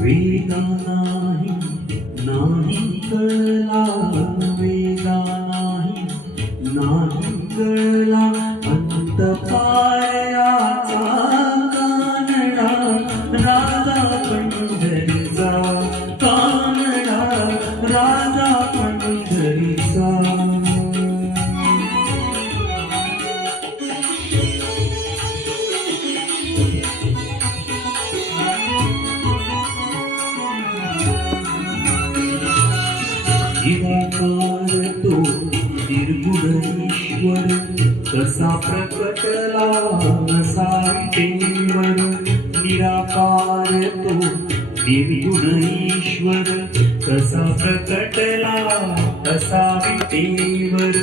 वेदा नाही नाही कळला. निराकार तो निर्गुणेश्वर कसा प्रकटला नसा विटेवर निराकार तो निर्गुणेश्वर कसा प्रकटला कसा विटेवर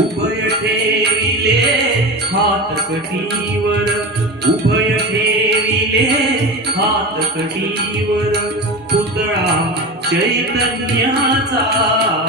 उभय ठेविले हात कटीवर उभय ठेविले हात कटीवर पुतळा चैतन्या कानडा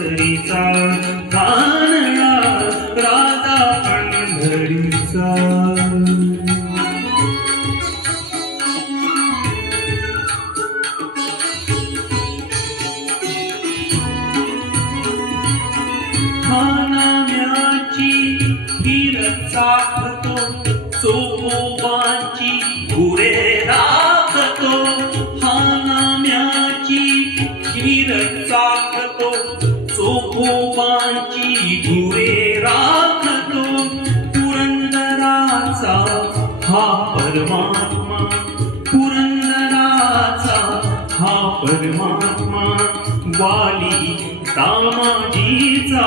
पंढरीचा हा परमात्मा. पुरंदराचा हा परमात्मा. वाली तामाजीचा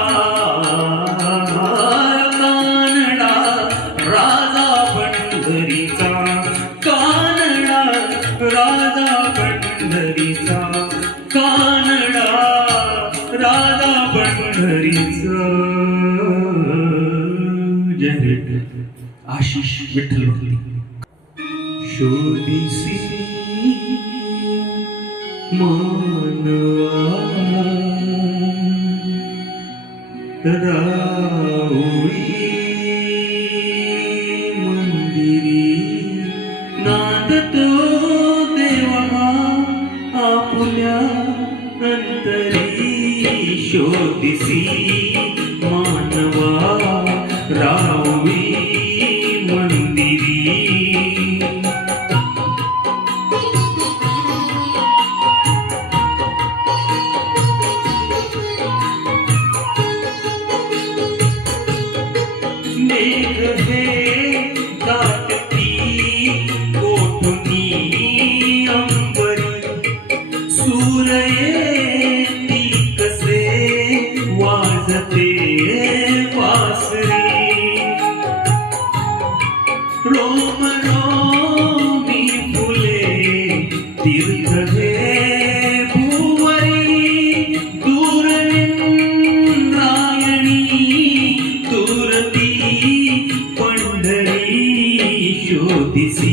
कानडा राजा पंढरीचा कानडा राजा पंढरीचा कानडा राजा पंढरीचा जय विठ्ठल आशिष विठ्ठल भक्ती शोधिसी मेघ हे ಜ್ಯೋತಿಸಿ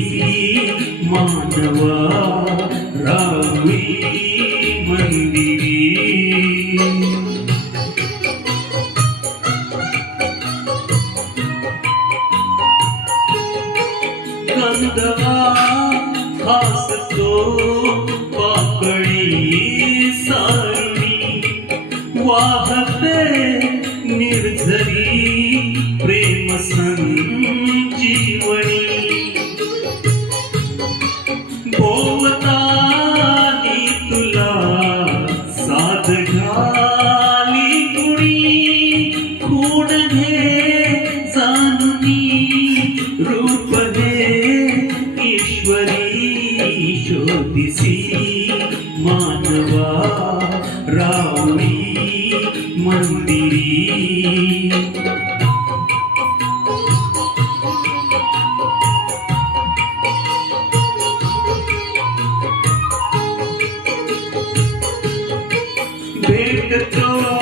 Take a throw.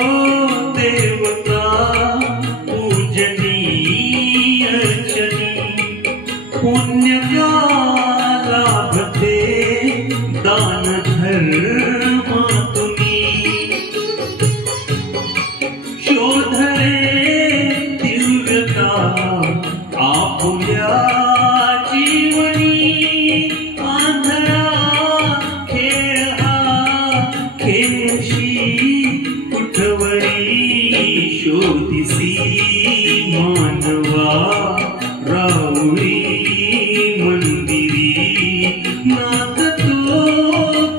ಶೋಧಿಸಿ ಮಾನವ ರಾವುಳಿ ಮಂದಿರಿ ನಾಕತೋ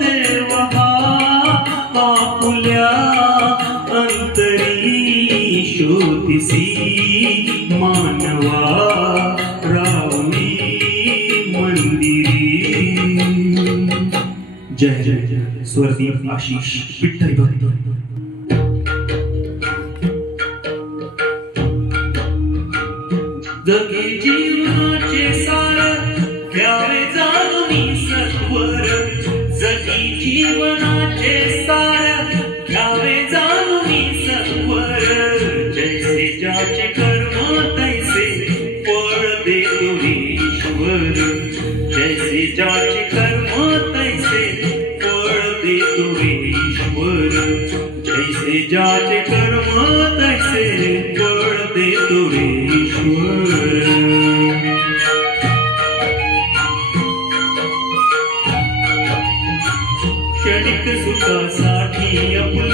ದೇವ ಆಕುಲ ಅಂತರಿ ಶೋಧಿಸಿ ಮಾನವ ರಾವುಳಿ ಮಂದಿರಿ जय जय स्वर्दीप आशीष घे जीवनाचे सार घ्यावे जाणून सत्वर जगी जीवनाचे सार செடிக்கு சுத்தா சாட்டிய புல்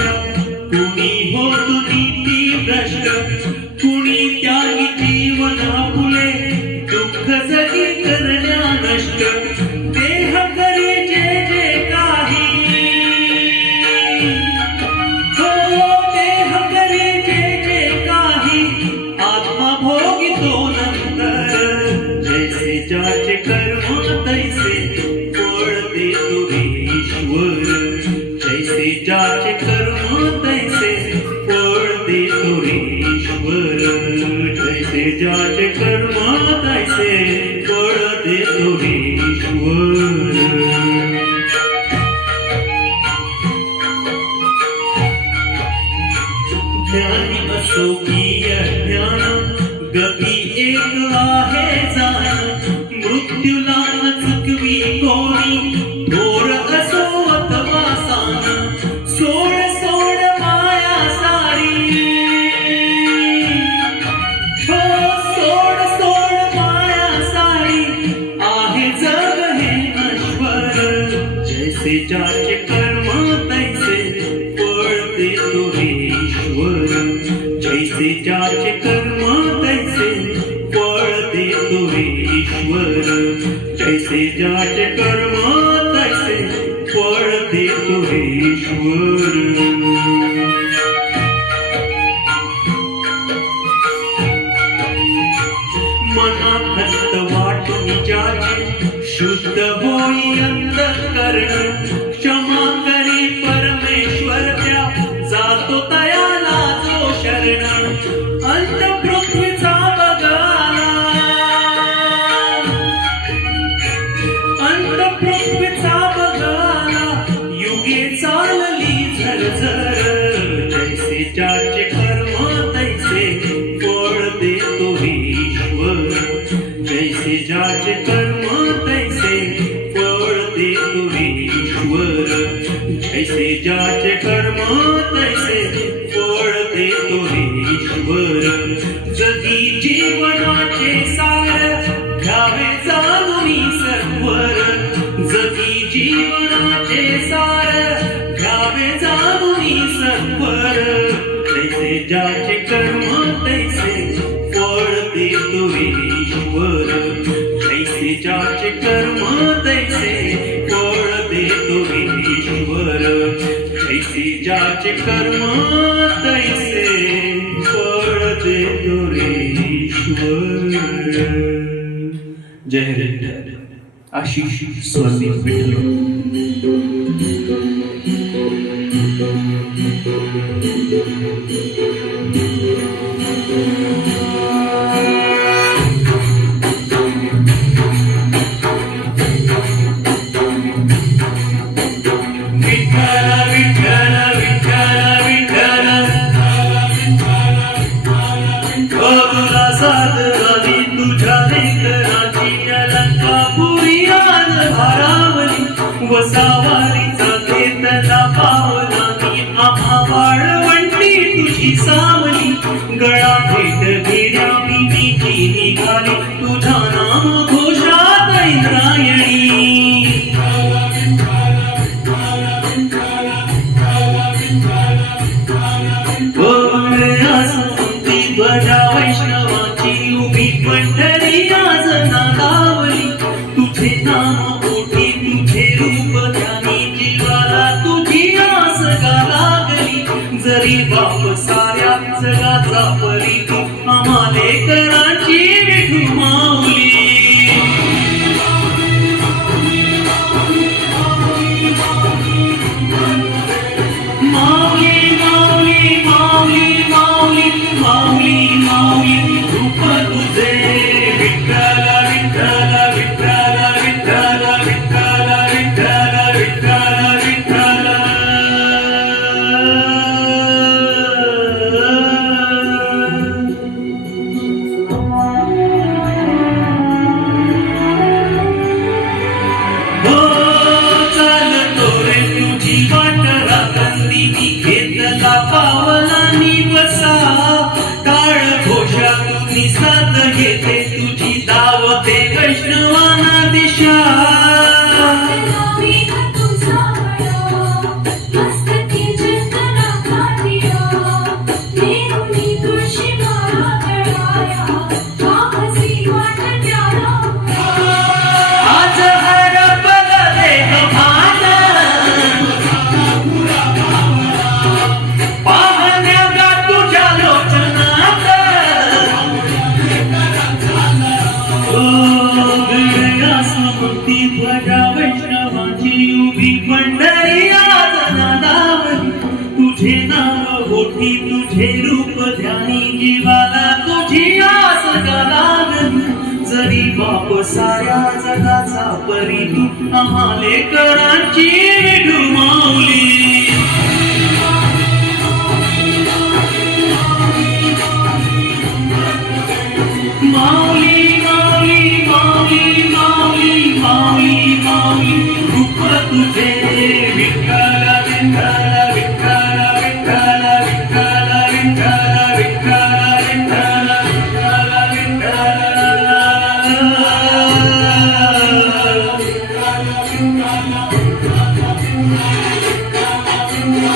तैसे पोड़ते तुरी ईश्वर तैसे जाच कर्मा तैसे శుద్ధభూయి అంధకరణం जैसे ज्याचे कर्म तैसे ओळखे तो हे ईश्वर। जगी जीवनाचे सार घ्यावे जाणून सर्वर। जगी जीवनाचे सार घ्यावे जाणून सर्वर। तैसे ज्याचे कर्म तैसे ओळखे तो हे ईश्वर। जैसे ज्याचे कर्म तैसे ज्याचे कर्म तैसे फळ देतो रे ईश्वर जय विठ्ठल आशिष स्वामी विठ्ठल। भारावली वसावारीचा घेतला पावला. मी आम्हा वाळवंटी तुझी सावली. गळा भेट घेऱ्या मी निघाली. तुझा नाम बाप साऱ्या जगाचा परी तू आम्हा लेकरांची आम्हाले कराची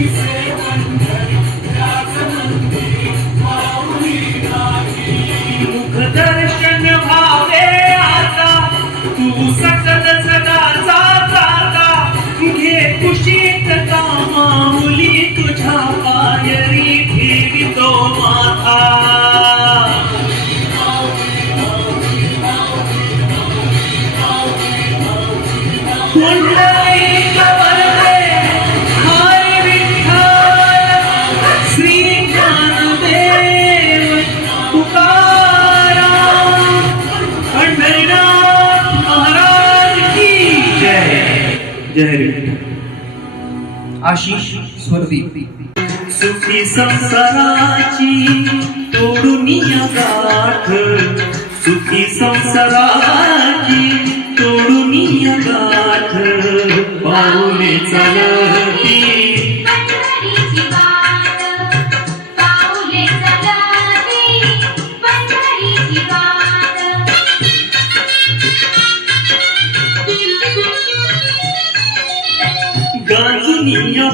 Peace. डायरेक्ट आशिष स्वर्दी. सुखी संसाराची तोडून गाठ सुखी संसाराची तोडून गाठ पाहुणे चालती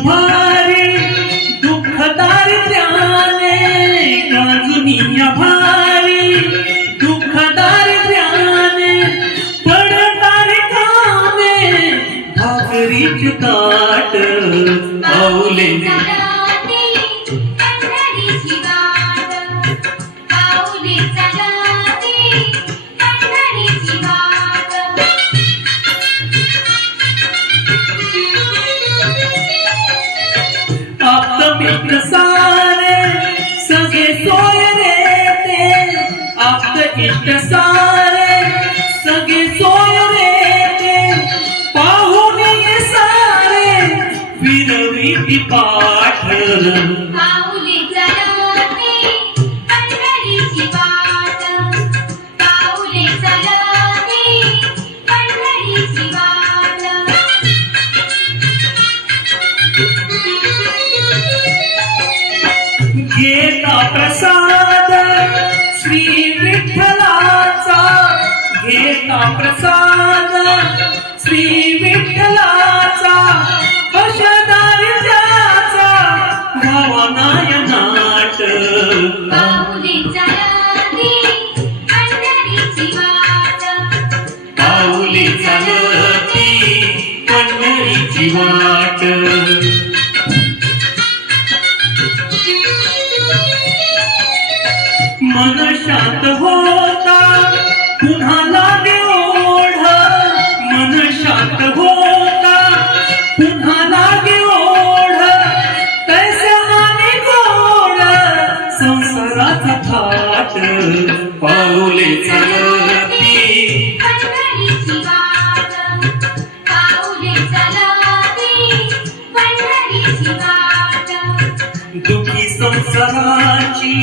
भारे दुःखदार त्याने गाजुनिया भारे इष्ट सारे सगळे ते पाहून फिरवी पाठ. पाऊले चलती पंढरीची वाट पाऊले चलती पंढरीची घेता प्रसाद प्रसाद श्री विठ्ठलाचा पशदार त्याचा भावनाय नाट पाऊली चालती पंढरीची वाट. मन शांत होता पुन्हा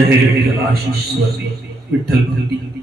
जय विठ्ठल आशिष स्वरी विठ्ठल भक्ती